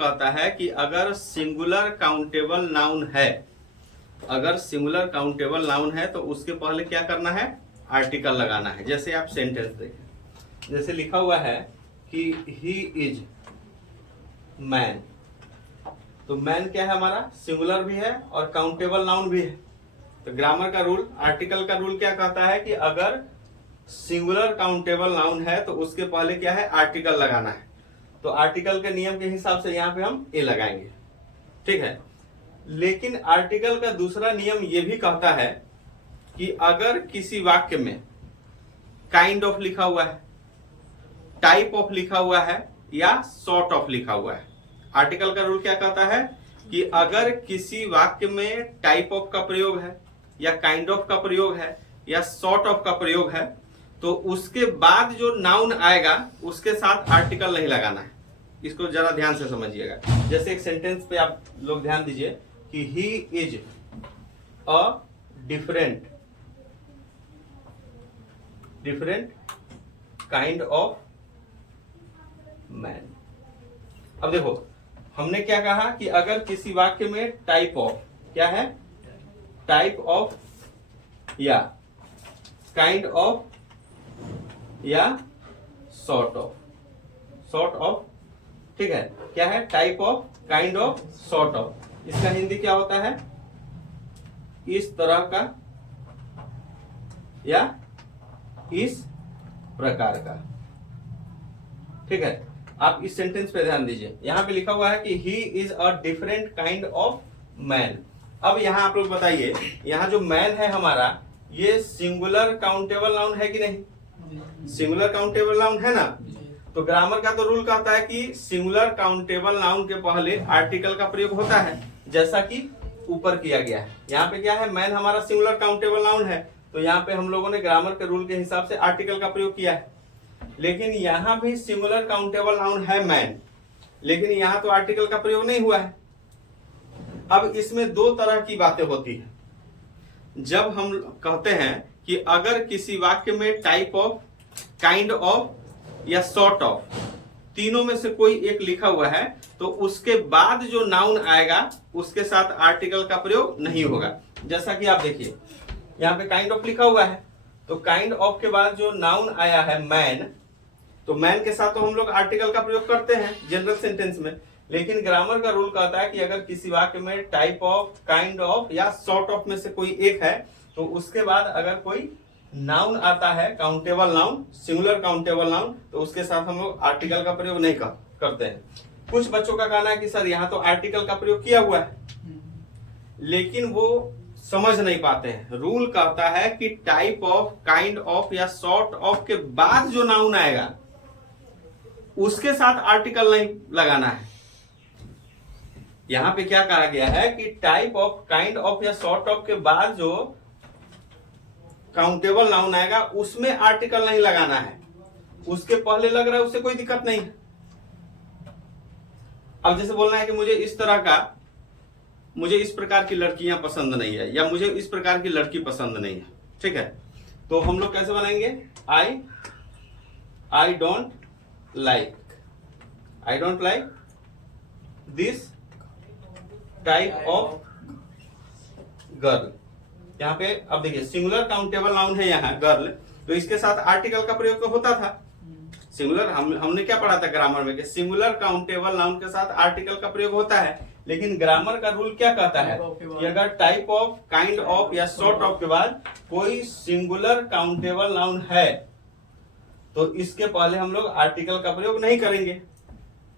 कहता है कि अगर सिंगुलर काउंटेबल नाउन है, अगर सिंगुलर काउंटेबल नाउन है तो उसके पहले क्या करना है, आर्टिकल लगाना है। जैसे आप सेंटेंस देखें, जैसे लिखा हुआ है कि ही इज मैन, तो मैन क्या है हमारा, सिंगुलर भी है और काउंटेबल नाउन भी है। तो ग्रामर का रूल, आर्टिकल का रूल क्या कहता है कि अगर सिंगुलर काउंटेबल नाउन है तो उसके पहले क्या है, आर्टिकल लगाना है। तो आर्टिकल के नियम के हिसाब से यहाँ पे हम ए लगाएंगे, ठीक है। लेकिन आर्टिकल का दूसरा नियम ये भी कहता है कि अगर किसी वाक्य में काइंड ऑफ लिखा हुआ है, टाइप ऑफ लिखा हुआ है या सॉर्ट ऑफ लिखा हुआ है, आर्टिकल का रूल क्या कहता है कि अगर किसी वाक्य में टाइप ऑफ का प्रयोग है या काइंड ऑफ का प्रयोग है या सॉर्ट ऑफ का प्रयोग है तो उसके बाद जो नाउन आएगा उसके साथ आर्टिकल नहीं लगाना है। इसको जरा ध्यान से समझिएगा। जैसे एक सेंटेंस पे आप लोग ध्यान दीजिए कि he is a different kind of man. अब देखो, हमने क्या कहा कि अगर किसी वाक्य में टाइप ऑफ, क्या है, टाइप ऑफ या काइंड ऑफ या सॉर्ट ऑफ, ठीक है, क्या है, type of, kind of, sort of. इसका हिंदी क्या होता है, इस तरह का या इस प्रकार का, ठीक है। आप इस सेंटेंस पे ध्यान दीजिए, यहां पे लिखा हुआ है कि he is a different kind of man. अब यहां आप लोग बताइए, यहां जो मैन है हमारा, ये सिंगुलर काउंटेबल नाउन है कि नहीं? सिंगुलर काउंटेबल नाउन है ना। तो ग्रामर का तो रूल कहता है कि सिंगुलर काउंटेबल नाउन के पहले आर्टिकल का प्रयोग होता है, जैसा कि ऊपर किया गया है। यहाँ पे क्या है, मैन हमारा सिंगुलर काउंटेबल नाउन है, तो यहाँ पे हम लोगों ने ग्रामर के रूल के हिसाब से आर्टिकल का प्रयोग किया है। लेकिन यहाँ भी सिंगुलर काउंटेबल नाउन है मैन, लेकिन यहाँ तो आर्टिकल का प्रयोग नहीं हुआ है। अब इसमें दो तरह की बातें होती है। जब हम कहते हैं कि अगर किसी वाक्य में टाइप ऑफ, काइंड ऑफ या सॉर्ट ऑफ, तीनों में से कोई एक लिखा हुआ है तो उसके बाद जो नाउन आएगा उसके साथ आर्टिकल का प्रयोग नहीं होगा। जैसा कि आप देखिए, यहाँ पे काइंड ऑफ लिखा हुआ है, तो काइंड ऑफ के बाद जो नाउन आया है मैन, तो मैन के साथ तो हम लोग आर्टिकल का प्रयोग करते हैं जनरल सेंटेंस में। लेकिन ग्रामर का रूल कहता है कि अगर किसी वाक्य में टाइप ऑफ, काइंड ऑफ या सॉर्ट ऑफ में से कोई एक है तो उसके बाद अगर कोई नाउन आता है, countable noun, singular countable noun, तो उसके साथ हम लोग आर्टिकल का प्रयोग नहीं करते हैं। कुछ बच्चों का कहना है कि सर यहाँ तो आर्टिकल का प्रयोग किया हुआ है, लेकिन वो समझ नहीं पाते हैं। रूल कहता है कि टाइप ऑफ, काइंड ऑफ या सॉर्ट ऑफ के बाद जो नाउन आएगा उसके साथ आर्टिकल नहीं लगाना है। यहां पे क्या कहा गया है कि टाइप ऑफ, काइंड ऑफ या सॉर्ट ऑफ के बाद जो काउंटेबल नाउन आएगा उसमें आर्टिकल नहीं लगाना है, उसके पहले लग रहा है उससे कोई दिक्कत नहीं है। अब जैसे बोलना है कि मुझे इस तरह का, मुझे इस प्रकार की लड़कियां पसंद नहीं है या मुझे इस प्रकार की लड़की पसंद नहीं है, ठीक है। तो हम लोग कैसे बनाएंगे, I don't like this type of girl. यहाँ पे अब देखिए, सिंगुलर काउंटेबल नाउन है यहाँ गर्ल, तो इसके साथ आर्टिकल का प्रयोग तो होता था। सिंगुलर, हमने क्या पढ़ा था ग्रामर में कि सिंगुलर काउंटेबल नाउन के साथ आर्टिकल का प्रयोग होता है। लेकिन ग्रामर का रूल क्या कहता है कि अगर टाइप ऑफ, काइंड ऑफ या सॉर्ट ऑफ के बाद कोई सिंगुलर काउंटेबल नाउन है तो इसके पहले हम लोग आर्टिकल का प्रयोग नहीं करेंगे।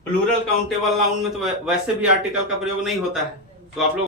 प्लूरल काउंटेबल नाउन में तो वैसे भी आर्टिकल का प्रयोग नहीं होता है। तो आप लोग